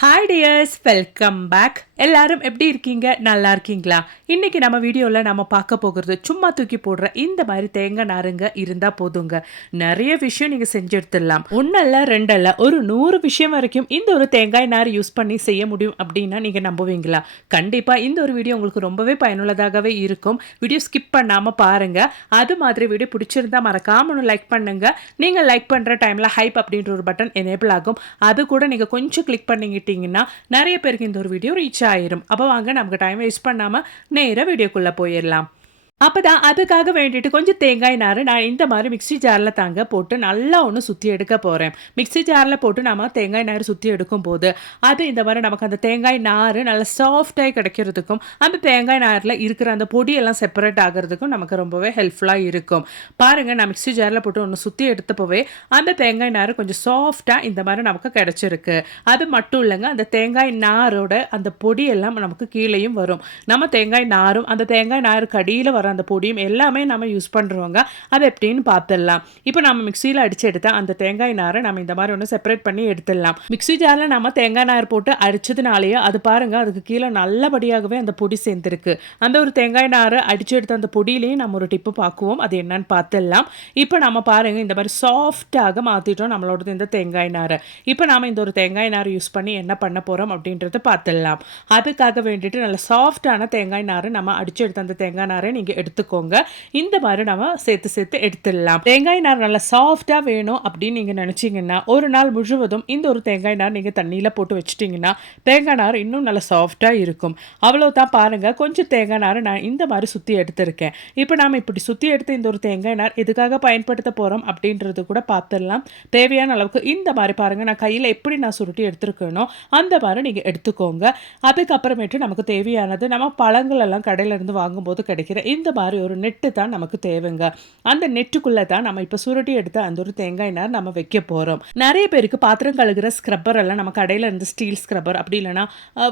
Hi tears, welcome back. எல்லாரும் எப்படி இருக்கீங்க? நல்லா இருக்கீங்களா? இன்னைக்கு நம்ம வீடியோவில் நம்ம பார்க்க போகிறது சும்மா தூக்கி போடுற இந்த மாதிரி தேங்காய் நாருங்க இருந்தால் போதுங்க. நிறைய விஷயம் நீங்கள் செஞ்சு எடுத்துடலாம். ஒன்றல்ல ரெண்டல்ல ஒரு 100 விஷயம் வரைக்கும் இந்த ஒரு தேங்காய் நார் யூஸ் பண்ணி செய்ய முடியும் அப்படின்னா நீங்கள் நம்புவீங்களா? கண்டிப்பாக இந்த ஒரு வீடியோ உங்களுக்கு ரொம்பவே பயனுள்ளதாகவே இருக்கும். வீடியோ ஸ்கிப் பண்ணாமல் பாருங்கள். அது மாதிரி வீடியோ பிடிச்சிருந்தா மறக்காம ஒன்று லைக் பண்ணுங்கள். நீங்கள் லைக் பண்ணுற டைமில் ஹைப் அப்படின்ற ஒரு பட்டன் எனேபிள் ஆகும். அது கூட நீங்கள் கொஞ்சம் கிளிக் பண்ணிக்கிட்டு நிறைய பேருக்கு இந்த ஒரு வீடியோ ரீச் ஆயிரும். அப்போ வாங்க நமக்கு டைம் வேஸ்ட் பண்ணாம நேரா வீடியோக்குள்ள போயிடலாம். அப்பதான் அதுக்காக வேண்டிட்டு கொஞ்சம் தேங்காய் நார் நான் இந்த மாதிரி மிக்ஸி ஜாரில் தாங்க போட்டு நல்லா ஒன்று சுற்றி எடுக்க போகிறேன். மிக்ஸி ஜாரில் போட்டு நம்ம தேங்காய் நார் சுற்றி எடுக்கும் போது அது இந்த மாதிரி நமக்கு அந்த தேங்காய் நார் நல்லா சாஃப்டாகி கிடைக்கிறதுக்கும் அந்த தேங்காய் நாரில் இருக்கிற அந்த பொடியெல்லாம் செப்பரேட் ஆகிறதுக்கும் நமக்கு ரொம்பவே ஹெல்ப்ஃபுல்லாக இருக்கும். பாருங்கள், நான் மிக்ஸி ஜாரில் போட்டு ஒன்று சுற்றி எடுத்தப்போவே அந்த தேங்காய் நார் கொஞ்சம் சாஃப்டாக இந்த மாதிரி நமக்கு கிடச்சிருக்கு. அது மட்டும் இல்லைங்க, அந்த தேங்காய் நாரோட அந்த பொடியெல்லாம் நமக்கு கீழேயும் வரும். நம்ம தேங்காய் நாரும் அந்த தேங்காய் நாருக்கு அடியில் வர அந்த பொடியும் எல்லாமே நம்ம யூஸ் பண்ணுறவங்க அது எப்படின்னு பார்த்துடலாம். இப்போ நம்ம மிக்சியில் அடித்து எடுத்தால் அந்த தேங்காய் நாரை நம்ம இந்த மாதிரி ஒன்று செப்பரேட் பண்ணி எடுத்துடலாம். மிக்ஸி ஜாரில் நம்ம தேங்காய் நார் போட்டு அடித்ததுனாலேயே அது பாருங்கள், அதுக்கு கீழே நல்லபடியாகவே அந்த பொடி சேர்ந்துருக்கு. அந்த ஒரு தேங்காய் நாரை அடித்து எடுத்த அந்த பொடியிலையும் நம்ம ஒரு டிப்பு பார்க்குவோம், அது என்னன்னு பார்த்துடலாம். இப்போ நம்ம பாருங்கள், இந்த மாதிரி சாஃப்டாக மாற்றிட்டோம் நம்மளோட இந்த தேங்காய் நாரை. இப்போ நாம் இந்த ஒரு தேங்காய் நாரை யூஸ் பண்ணி என்ன பண்ண போகிறோம் அப்படின்றத பார்த்துடலாம். அதுக்காக வேண்டிட்டு நல்ல சாஃப்டான தேங்காய் நாரை நம்ம அடித்து எடுத்த அந்த தேங்காய் நாரை நீங்கள் எடுத்துக்கோங்க. இந்த மாதிரி நம்ம சேர்த்து எடுத்துடலாம். தேங்காய் நார் நல்லா சாஃப்டா வேணும் அப்படின்னு நீங்க நினைச்சீங்கன்னா ஒரு நாள் முழுவதும் இந்த ஒரு தேங்காய் நார் நீங்க தண்ணியில போட்டு வச்சிட்டீங்கன்னா தேங்காய் நார் இன்னும் நல்லா சாஃப்டா இருக்கும். அவ்வளவுதான். பாருங்க, கொஞ்சம் தேங்காய் நார் நான் இந்த மாதிரி சுத்தி எடுத்திருக்கேன். இப்போ நாம இப்படி சுத்தி எடுத்து இந்த ஒரு தேங்காய் நார் எதுக்காக பயன்படுத்த போறோம் அப்படின்றது கூட பார்த்துடலாம். தேவையான அளவுக்கு இந்த மாதிரி பாருங்க, நான் கையில எப்படி நான் சுருட்டி எடுத்திருக்கேனோ அந்த மாதிரி நீங்க எடுத்துக்கோங்க. அதுக்கப்புறமேட்டு நமக்கு தேவையானது நம்ம பழங்கள் எல்லாம் கடையில இருந்து வாங்கும்போது கிடைக்கிற இந்த மாதிரி ஒரு நெட்டு தான் நமக்கு தேவைங்க. அந்த நெட்டுக்குள்ளே தான் நம்ம இப்போ சுருட்டி எடுத்த அந்த ஒரு தேங்காய் நார் நம்ம வைக்க போகிறோம். நிறைய பேருக்கு பாத்திரம் கழுகுற ஸ்க்ரப்பர் எல்லாம் நம்ம கடையில் இருந்து ஸ்டீல் ஸ்க்ரப்பர் அப்படி இல்லைனா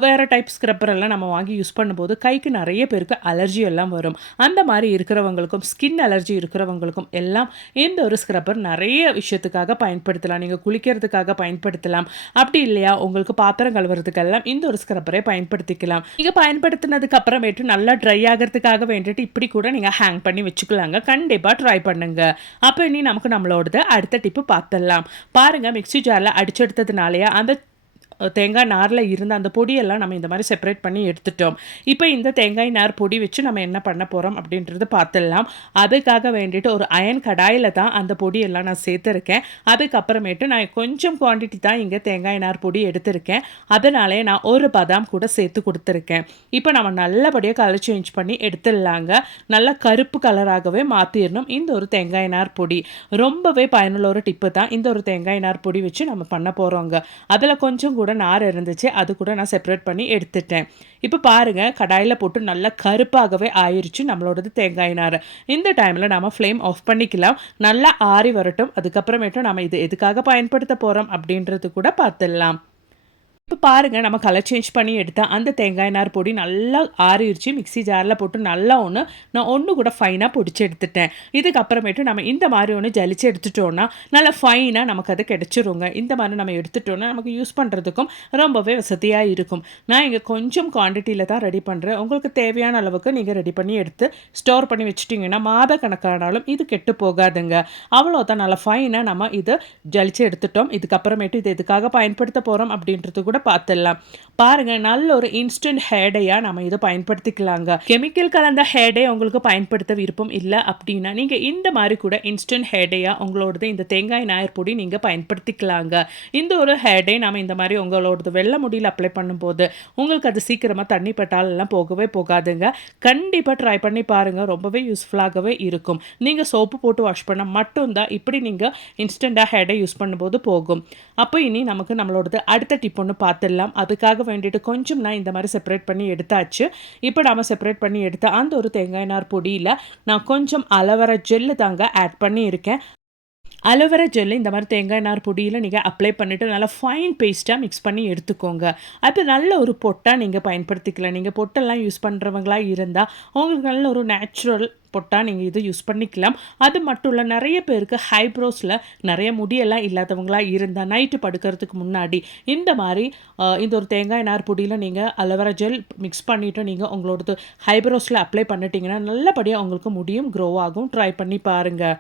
வேறு டைப் ஸ்க்ரப்பர் எல்லாம் நம்ம வாங்கி யூஸ் பண்ணும்போது கைக்கு நிறைய பேருக்கு அலர்ஜி எல்லாம் வரும். அந்த மாதிரி இருக்கிறவங்களுக்கும் ஸ்கின் அலர்ஜி இருக்கிறவங்களுக்கும் எல்லாம் இந்த ஒரு ஸ்க்ரப்பர் நிறைய விஷயத்துக்காக பயன்படுத்தலாம். நீங்கள் குளிக்கிறதுக்காக பயன்படுத்தலாம். அப்படி இல்லையா உங்களுக்கு பாத்திரம் கழுவுறதுக்கெல்லாம் இந்த ஒரு ஸ்க்ரப்பரை பயன்படுத்திக்கலாம். நீங்கள் பயன்படுத்தினதுக்கு அப்புறமேட்டு நல்லா ட்ரை ஆகிறதுக்காக வேண்டிட்டு இப்படி கூட நீங்கள் ஹேங் பண்ணி வச்சுக்கலாங்க. கண்டிப்பாக ட்ரை பண்ணுங்க. அப்போ இனி நமக்கு நம்மளோடது அடுத்த டிப்பு பார்த்துடலாம். பாருங்கள், மிக்ஸி ஜாரில் அடிச்செடுத்ததுனாலேயே அந்த தேங்காய் நாரில் இருந்த அந்த பொடியெல்லாம் நம்ம இந்த மாதிரி செப்பரேட் பண்ணி எடுத்துட்டோம். இப்போ இந்த தேங்காய் நார் பொடி வச்சு நம்ம என்ன பண்ண போகிறோம் அப்படின்றது பார்த்துடலாம். அதுக்காக வேண்டிட்டு ஒரு அயன் கடாயில் தான் அந்த பொடியெல்லாம் நான் சேர்த்துருக்கேன். அதுக்கப்புறமேட்டு நான் கொஞ்சம் குவான்டிட்டி தான் இங்கே தேங்காய் நார் பொடி எடுத்திருக்கேன். அதனாலே நான் ஒரு பாதாம் கூட சேர்த்து கொடுத்துருக்கேன். இப்போ நம்ம நல்லபடியாக கலர் சேஞ்ச் பண்ணி எடுத்துடலாங்க. நல்லா கருப்பு கலராகவே மாற்றிடணும் இந்த ஒரு தேங்காய் நார் பொடி. ரொம்பவே பயனுள்ள ஒரு டிப்பு தான் இந்த ஒரு தேங்காய் நார் பொடி வச்சு நம்ம பண்ண போகிறோங்க. அதில் கொஞ்சம் கூட நார் இருந்துச்சு, அது கூட நான் செப்பரேட் பண்ணி எடுத்துட்டேன். இப்போ பாருங்கள், கடாயில் போட்டு நல்லா கருப்பாகவே ஆயிடுச்சு நம்மளோடது தேங்காய் நார். இந்த டைமில் நம்ம ஃப்ளேம் ஆஃப் பண்ணிக்கலாம். நல்லா ஆறி வரட்டும். அதுக்கப்புறமேட்டும் நம்ம இது எதுக்காக பயன்படுத்த போகிறோம் அப்படின்றது கூட பார்த்துடலாம். இப்போ பாருங்கள், நம்ம கலர் சேஞ்ச் பண்ணி எடுத்தால் அந்த தேங்காய் நார் பொடி நல்லா ஆறிடுச்சு. மிக்ஸி ஜாரில் போட்டு நல்லா நான் ஒன்று கூட ஃபைனாக பொடிச்சு எடுத்துட்டேன். இதுக்கப்புறமேட்டு நம்ம இந்த மாதிரி ஒன்று ஜலிச்சு எடுத்துட்டோன்னா நல்லா ஃபைனாக நமக்கு அது கிடச்சிருங்க. இந்த மாதிரி நம்ம எடுத்துட்டோன்னா நமக்கு யூஸ் பண்ணுறதுக்கும் ரொம்பவே வசதியாக இருக்கும். நான் இங்கே கொஞ்சம் குவான்டிட்டியில் தான் ரெடி பண்ணுறேன். உங்களுக்கு தேவையான அளவுக்கு நீங்கள் ரெடி பண்ணி எடுத்து ஸ்டோர் பண்ணி வச்சுட்டிங்கன்னா மாத கணக்கானாலும் இது கெட்டு போகாதுங்க. அவ்வளோதான். நல்லா ஃபைனாக நம்ம இது ஜலிச்சு எடுத்துட்டோம். இதுக்கப்புறமேட்டு இது எதுக்காக பயன்படுத்த போகிறோம் அப்படின்றது கூட பார்த்துடலாம். பாருங்க, நல்ல ஒரு இன்ஸ்டன்ட் ஹேடையா நம்ம இதை பயன்படுத்திக்கலாங்க. கெமிக்கல் கலந்த ஹேடை உங்களுக்கு பயன்படுத்த விருப்பம் இல்லை அப்படின்னா நீங்கள் இந்த மாதிரி கூட இன்ஸ்டன்ட் ஹேடையா உங்களோடது இந்த தேங்காய் நார் பொடி நீங்கள் பயன்படுத்திக்கலாங்க. இந்த ஒரு ஹேடை நம்ம இந்த மாதிரி உங்களோடது வெள்ளை முடியில் அப்ளை பண்ணும்போது உங்களுக்கு அது சீக்கிரமாக தண்ணி பட்டால் எல்லாம் போகவே போகாதுங்க. கண்டிப்பாக ட்ரை பண்ணி பாருங்கள், ரொம்பவே யூஸ்ஃபுல்லாகவே இருக்கும். நீங்கள் சோப்பு போட்டு வாஷ் பண்ண மட்டும்தான் இப்படி நீங்கள் இன்ஸ்டண்ட்டாக ஹேடை யூஸ் பண்ணும்போது போகும். அப்போ இனி நமக்கு நம்மளோடது அடுத்த டிப் ஒன்று பார்த்துடலாம். அதுக்காக வேண்டிட்டு கொஞ்சம் நான் இந்த மாதிரி செப்பரேட் பண்ணி எடுத்தாச்சு. இப்போ நாம் செப்பரேட் பண்ணி எடுத்த அந்த ஒரு தேங்காய் நார் பொடியில் நான் கொஞ்சம் அலோவேரா ஜெல்லு தாங்க ஆட் பண்ணி இருக்கேன். அலோவேரா ஜெல் இந்த மாதிரி தேங்காய் நார் பொடியில் நீங்கள் அப்ளை பண்ணிவிட்டு நல்லா ஃபைன் பேஸ்ட்டாக மிக்ஸ் பண்ணி எடுத்துக்கோங்க. அது நல்ல ஒரு பொட்டாக நீங்கள் பயன்படுத்திக்கலாம். நீங்கள் பொட்டெல்லாம் யூஸ் பண்ணுறவங்களா இருந்தால் உங்களுக்கு நல்ல ஒரு நேச்சுரல் பொட்டா நீங்கள் இது யூஸ் பண்ணிக்கலாம். அது மட்டும் இல்லை, நிறைய பேருக்கு ஹைப்ரோஸில் நிறைய முடியெல்லாம் இல்லாதவங்களா இருந்தால் நைட்டு படுக்கிறதுக்கு முன்னாடி இந்த மாதிரி இந்த ஒரு தேங்காய் நார் பொடியில் நீங்கள் அலோவேரா ஜெல் மிக்ஸ் பண்ணிவிட்டு நீங்கள் உங்களோடது ஹைப்ரோஸில் அப்ளை பண்ணிட்டீங்கன்னா நல்லபடியாக உங்களுக்கு முடியும் க்ரோ ஆகும். ட்ரை பண்ணி பாருங்கள்.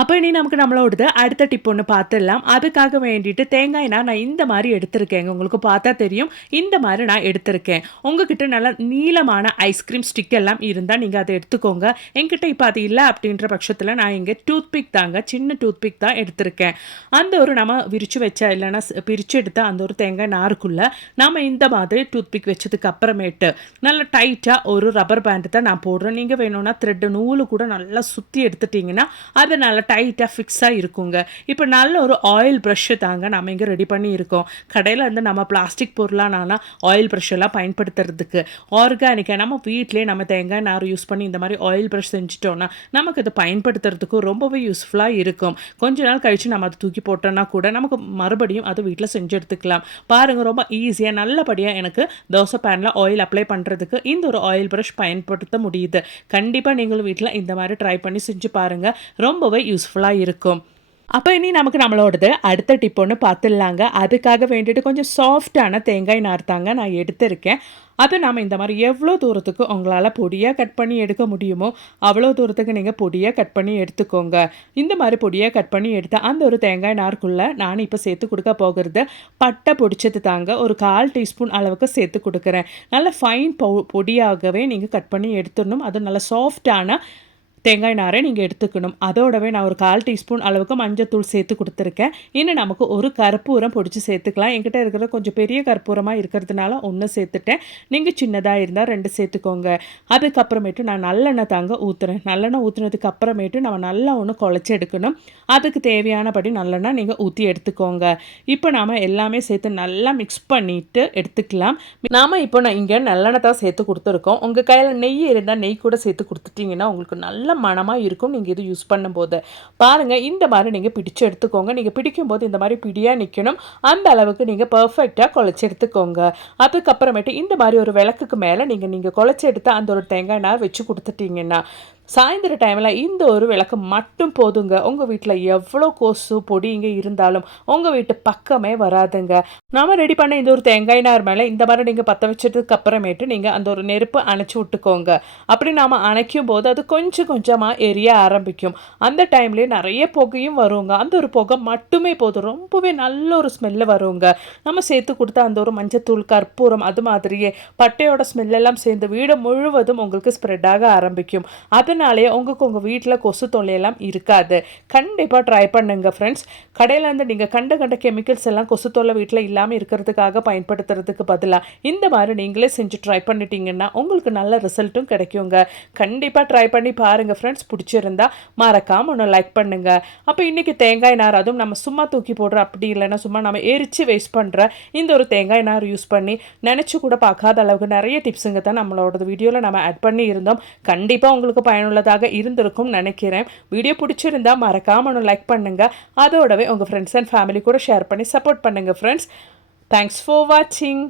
அப்போ இனி நமக்கு நம்மளோடது அடுத்த டிப் ஒன்று பார்த்துடலாம். அதுக்காக வேண்டிட்டு தேங்காய்னா நான் இந்த மாதிரி எடுத்திருக்கேங்க. உங்களுக்கு பார்த்தா தெரியும், இந்த மாதிரி நான் எடுத்திருக்கேன். உங்ககிட்ட நல்லா நீளமான ஐஸ்கிரீம் ஸ்டிக் எல்லாம் இருந்தால் நீங்கள் அதை எடுத்துக்கோங்க. என்கிட்ட இப்போ அது இல்லை அப்படின்ற பட்சத்தில் நான் இங்கே டூத்பிக் தாங்க, சின்ன டூத்பிக் தான் எடுத்திருக்கேன். அந்த ஒரு நம்ம விரித்து வச்சா இல்லைன்னா பிரித்து எடுத்த அந்த ஒரு தேங்காய் நாருக்குள்ளே நம்ம இந்த மாதிரி டூத்பிக் வச்சதுக்கு அப்புறமேட்டு நல்லா டைட்டாக ஒரு ரப்பர் பேண்டு தான் நான் போடுறேன். நீங்கள் வேணும்னா த்ரெட்டு நூலு கூட நல்லா சுற்றி எடுத்துட்டிங்கன்னா அது நல்லா டைட்டாக ஃபிக்ஸாக இருக்குங்க. இப்போ நல்ல ஒரு ஆயில் ப்ரஷ்ஷு தாங்க நம்ம இங்கே ரெடி பண்ணி இருக்கோம். கடையில் வந்து நம்ம பிளாஸ்டிக் பொருளானா ஆயில் ப்ரஷ் எல்லாம் பயன்படுத்துறதுக்கு ஆர்கானிக்காக நம்ம வீட்டிலே நம்ம தேங்காய் நார் யூஸ் பண்ணி இந்த மாதிரி ஆயில் ப்ரஷ் செஞ்சுட்டோன்னா நமக்கு அதை பயன்படுத்துறதுக்கு ரொம்பவே யூஸ்ஃபுல்லாக இருக்கும். கொஞ்ச நாள் கழித்து நம்ம அதை தூக்கி போட்டோன்னா கூட நமக்கு மறுபடியும் அது வீட்டில் செஞ்சு எடுத்துக்கலாம். பாருங்கள், ரொம்ப ஈஸியாக நல்லபடியாக எனக்கு தோசை பேனில் ஆயில் அப்ளை பண்ணுறதுக்கு இந்த ஒரு ஆயில் ப்ரஷ் பயன்படுத்த முடியுது. கண்டிப்பாக நீங்களும் வீட்டில் இந்த மாதிரி ட்ரை பண்ணி செஞ்சு பாருங்கள், ரொம்பவே யூஸ்ஃபுல்லாக இருக்கும். அப்போ இனி நமக்கு நம்மளோடது அடுத்த டிப் ஒன்று பார்த்துடலாங்க. அதுக்காக வேண்டிட்டு கொஞ்சம் சாஃப்டான தேங்காய் நார் தாங்க நான் எடுத்திருக்கேன். அதை நாம் இந்த மாதிரி எவ்வளோ தூரத்துக்கு உங்களால் பொடியாக கட் பண்ணி எடுக்க முடியுமோ அவ்வளோ தூரத்துக்கு நீங்கள் பொடியாக கட் பண்ணி எடுத்துக்கோங்க. இந்த மாதிரி பொடியாக கட் பண்ணி எடுத்து அந்த ஒரு தேங்காய் நாருக்குள்ளே நான் இப்போ சேர்த்து கொடுக்க போகிறது பட்டை பொடிச்சது தாங்க. ஒரு 1/4 டீஸ்பூன் அளவுக்கு சேர்த்து கொடுக்குறேன். நல்ல ஃபைன் பொடியாகவே நீங்கள் கட் பண்ணி எடுத்துடணும். அது நல்ல சாஃப்டான தேங்காய் நாரை நீங்கள் எடுத்துக்கணும். அதோடவே நான் ஒரு 1/4 டீஸ்பூன் அளவுக்கு மஞ்சத்தூள் சேர்த்து கொடுத்துருக்கேன். இன்னும் நமக்கு ஒரு கற்பூரம் பொடிச்சு சேர்த்துக்கலாம். என்கிட்ட இருக்கிற கொஞ்சம் பெரிய கற்பூரமாக இருக்கிறதுனால 1 சேர்த்துட்டேன். நீங்கள் சின்னதாக இருந்தால் 2 சேர்த்துக்கோங்க. அதுக்கப்புறமேட்டு நான் நல்லெண்ணெய் தாங்க ஊற்றுறேன். நல்லெண்ணெய் ஊற்றுனதுக்கு அப்புறமேட்டு நம்ம நல்லா ஒன்று குழச்சி எடுக்கணும். அதுக்கு தேவையானபடி நல்லெண்ணெய் நீங்கள் ஊற்றி எடுத்துக்கோங்க. இப்போ நாம் எல்லாமே சேர்த்து நல்லா மிக்ஸ் பண்ணிவிட்டு எடுத்துக்கலாம். நான் இங்கே நல்லெண்ணெய் தான் சேர்த்து கொடுத்துருக்கோம். உங்கள் கையில் நெய் இருந்தால் நெய் கூட சேர்த்து கொடுத்துட்டிங்கன்னா உங்களுக்கு நல்ல மணமாக இருக்கும். நீங்கள் இது யூஸ் பண்ணும்போது பாருங்கள், இந்த மாதிரி நீங்கள் பிடிச்சு எடுத்துக்கோங்க. நீங்கள் பிடிக்கும்போது இந்த மாதிரி பிடியாக நிற்கணும். அந்த அளவுக்கு நீங்கள் பர்ஃபெக்டாக குழச்சி எடுத்துக்கோங்க. அதுக்கப்புறமேட்டு இந்த மாதிரி ஒரு விளக்குக்கு மேலே நீங்கள் குழச்சி எடுத்து அந்த ஒரு தேங்காய் நார் வச்சு கொடுத்துட்டிங்கன்னா சாயந்தர டைமில் இந்த ஒரு விளக்கு மட்டும் போதுங்க. உங்கள் வீட்டில் எவ்வளோ கொசு பொடி இங்கே இருந்தாலும் உங்கள் வீட்டு பக்கமே வராதுங்க. நாம் ரெடி பண்ண இந்த ஒரு தேங்காய் நார் மேலே இந்த மாதிரி நீங்கள் பற்ற வச்சதுக்கு அப்புறமேட்டு நீங்கள் அந்த ஒரு நெருப்பு அணைச்சி விட்டுக்கோங்க. அப்படி நாம் அணைக்கும் போது அது கொஞ்சம் கொஞ்சமாக எரிய ஆரம்பிக்கும். அந்த டைம்லேயே நிறைய புகையும் வருங்க. அந்த ஒரு புகை மட்டுமே போதும், ரொம்பவே நல்ல ஒரு ஸ்மெல்லு வருங்க. நம்ம சேர்த்து கொடுத்த அந்த ஒரு மஞ்சத்தூள், கற்பூரம், அது மாதிரியே பட்டையோட ஸ்மெல்லெல்லாம் சேர்ந்து வீடு முழுவதும் உங்களுக்கு ஸ்ப்ரெட் ஆக ஆரம்பிக்கும். அதனாலேயே உங்களுக்கு உங்கள் வீட்டில் கொசு தொல்லையெல்லாம் இருக்காது. கண்டிப்பாக ட்ரை பண்ணுங்க ஃப்ரெண்ட்ஸ். கடையிலேருந்து நீங்கள் கண்ட கெமிக்கல்ஸ் எல்லாம் கொசு தொல்லை வீட்டில் இல்லாமல் இருக்கிறதுக்காக பயன்படுத்துறதுக்கு பதிலாக இந்த மாதிரி நீங்களே செஞ்சு ட்ரை பண்ணிட்டீங்கன்னா உங்களுக்கு நல்ல ரிசல்ட்டும் கிடைக்குங்க. கண்டிப்பாக ட்ரை பண்ணி பாருங்கள் ஃப்ரெண்ட்ஸ். பிடிச்சிருந்தா மறக்காமல் ஒன்று லைக் பண்ணுங்கள். அப்போ இன்றைக்கி தேங்காய் நார், அதுவும் நம்ம சும்மா தூக்கி போடுற, அப்படி இல்லைன்னா சும்மா நம்ம எரித்து வேஸ்ட் பண்ணுற இந்த ஒரு தேங்காய் நார் யூஸ் பண்ணி நினச்சி கூட பார்க்காத அளவுக்கு நிறைய டிப்ஸுங்க தான் நம்மளோட வீடியோவில் நம்ம ஆட் பண்ணி இருந்தோம். கண்டிப்பாக உங்களுக்கு பயனுள்ளதாக இருந்திருக்கும் நினைக்கிறேன். வீடியோ பிடிச்சிருந்தா மறக்காம ஒன்று லைக் பண்ணுங்க. அதோடவே உங்கள் ஃப்ரெண்ட்ஸ் அண்ட் ஃபேமிலி கூட ஷேர் பண்ணி சப்போர்ட் பண்ணுங்க ஃப்ரெண்ட்ஸ். தேங்க்ஸ் ஃபார் வாட்சிங்.